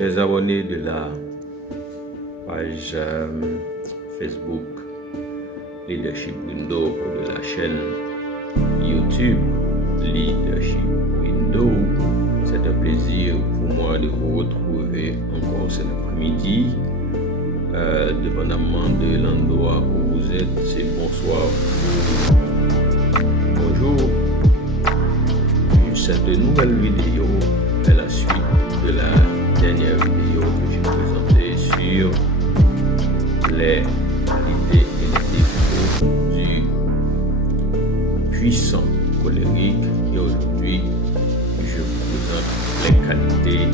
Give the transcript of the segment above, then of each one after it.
Chers abonnés de la page Facebook Leadership Window ou de la chaîne YouTube Leadership Window, c'est un plaisir pour moi de vous retrouver encore cet après-midi. Dépendamment de l'endroit où vous êtes, c'est bonsoir, bonjour. Cette nouvelle vidéo est la suite de la dernière vidéo que j'ai présentée sur les qualités et les défauts du puissant colérique. Et aujourd'hui, je vous présente les qualités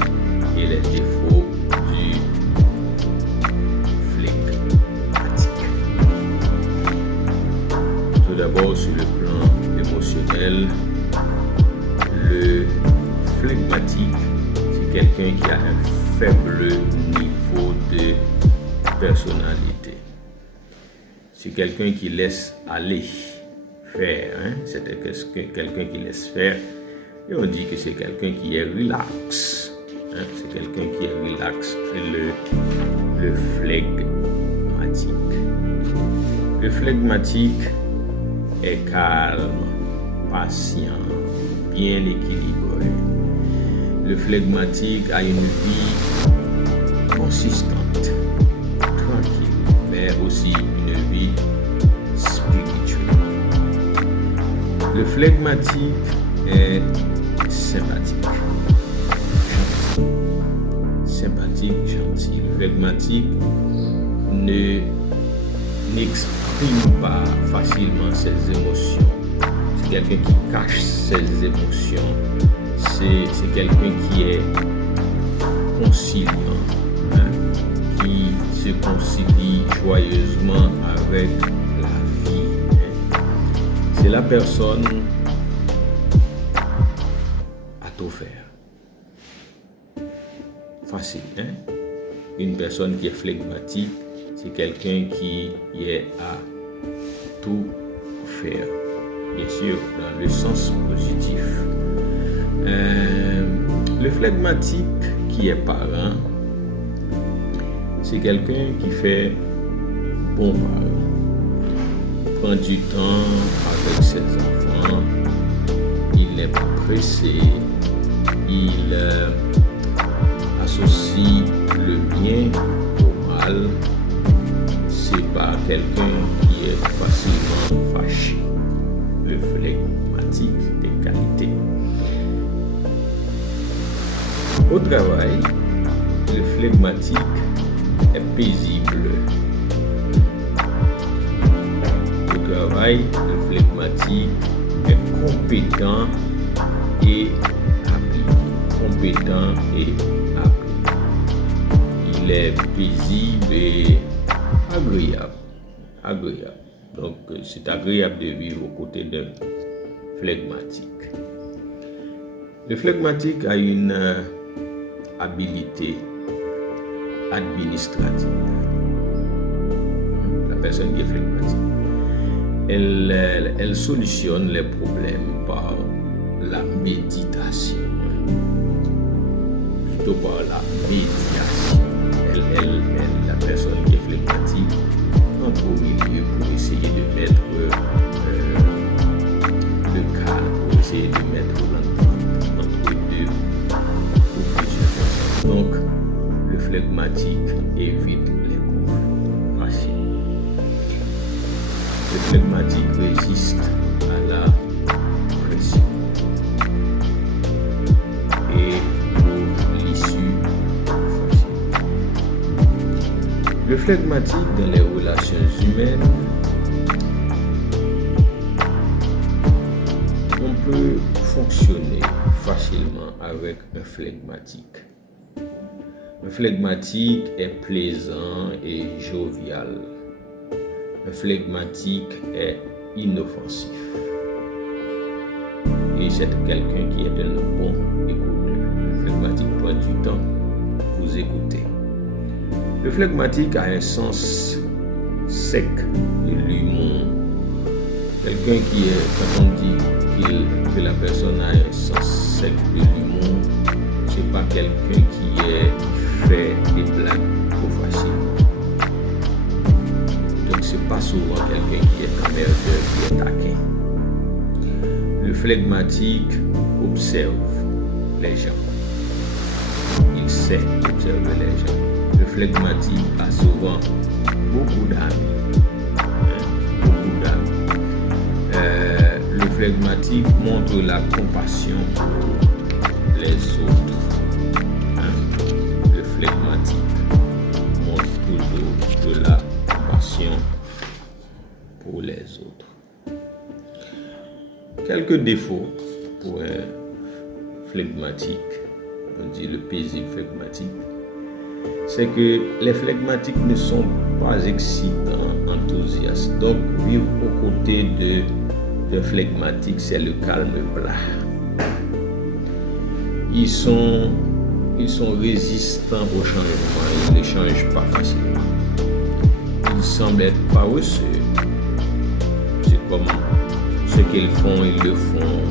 et les défauts du flegmatique. Tout d'abord, sur le plan émotionnel, le flegmatique, c'est quelqu'un qui a un faible niveau de personnalité. C'est quelqu'un qui laisse aller faire. C'est quelqu'un qui laisse faire. Et on dit que c'est quelqu'un qui est relax. C'est quelqu'un qui est relax. Le flegmatique. Le flegmatique est calme, patient, bien équilibré. Le flegmatique a une vie consistante, tranquille, mais aussi une vie spirituelle. Le flegmatique est sympathique, gentil. Sympathique, gentil. Le flegmatique n'exprime pas facilement ses émotions. C'est quelqu'un qui cache ses émotions. C'est quelqu'un qui est conciliant, qui se concilie joyeusement avec la vie. C'est la personne à tout faire. Facile, Une personne qui est flegmatique, c'est quelqu'un qui est à tout faire. Bien sûr, dans le sens positif. Le flegmatique qui est parent, c'est quelqu'un qui fait bon parent. Prend du temps avec ses enfants, il n'est pas pressé, il associe le bien au mal. C'est pas quelqu'un qui est facilement fâché. Le flegmatique des qualités. Au travail, le flegmatique est paisible. Au travail, le flegmatique est compétent et appliqué. Compétent et appliqué. Il est paisible et agréable. Donc, c'est agréable de vivre aux côtés d'un flegmatique. Le flegmatique a une habilité administrative. La personne qui est flegmatique, elle solutionne les problèmes par la méditation, plutôt par la médiation. La personne qui est flegmatique entre au milieu pour essayer de mettre le calme, pour essayer de mettre l'entente entre deux ou plusieurs personnes. Donc, le flegmatique évite les conflits faciles. Le flegmatique résiste à la pression et trouve l'issue facile. Le flegmatique dans les relations humaines, on peut fonctionner facilement avec un flegmatique. Un flegmatique est plaisant et jovial. Un flegmatique est inoffensif. Et c'est quelqu'un qui est un bon écouteur. Le flegmatique prend du temps pour vous écouter. Le flegmatique a un sens sec de l'humour. Quelqu'un qui est, quand on dit que la personne a un sens sec de l'humour, c'est pas quelqu'un qui fait des blagues trop facilement. Donc c'est pas souvent quelqu'un qui est emmerdeur, qui est taquin. Le flegmatique observe les gens. Il sait observer les gens. Le flegmatique a souvent beaucoup d'amis. Le flegmatique montre la compassion pour les autres. Le flegmatique montre toujours de la compassion pour les autres. Quelques défauts pour un flegmatique, on dit le paisible flegmatique, c'est que les flegmatiques ne sont pas excitants, enthousiastes. Donc, vivre aux côtés de flegmatiques, c'est le calme plat. Ils sont résistants au changement, ils ne changent pas facilement. Ils semblent être paresseux. C'est comme ce qu'ils font, ils le font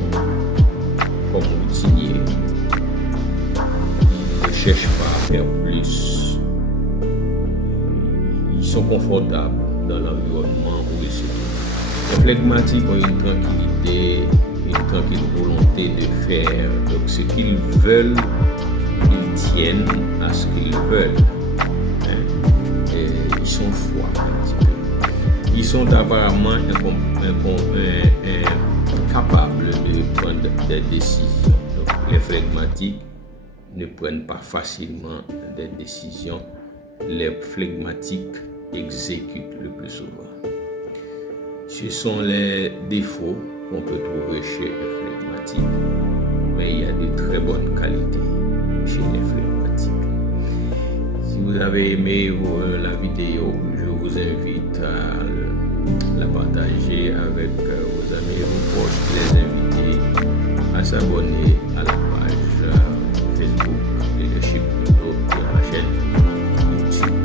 comme routinier. Ils ne cherchent pas à faire plus. Ils sont confortables dans l'environnement où ils se trouvent. Les flegmatiques ont une tranquille volonté de faire. Donc ce qu'ils veulent, ils tiennent à ce qu'ils veulent. Et ils sont froids un petit peu. Ils sont apparemment incapables de prendre des décisions. Donc les flegmatiques ne prennent pas facilement des décisions. Les flegmatiques exécutent le plus souvent. Ce sont les défauts qu'on peut trouver chez les flegmatiques, mais il y a de très bonnes qualités chez les flegmatiques. Si vous avez aimé la vidéo, je vous invite à la partager avec vos amis et vos proches, les inviter à s'abonner à la page Facebook Leadership Bundo et à la chaîne YouTube.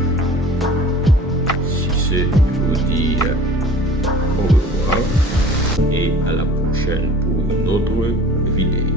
Sur ce, je vous dis au revoir et à la prochaine pour une autre vidéo.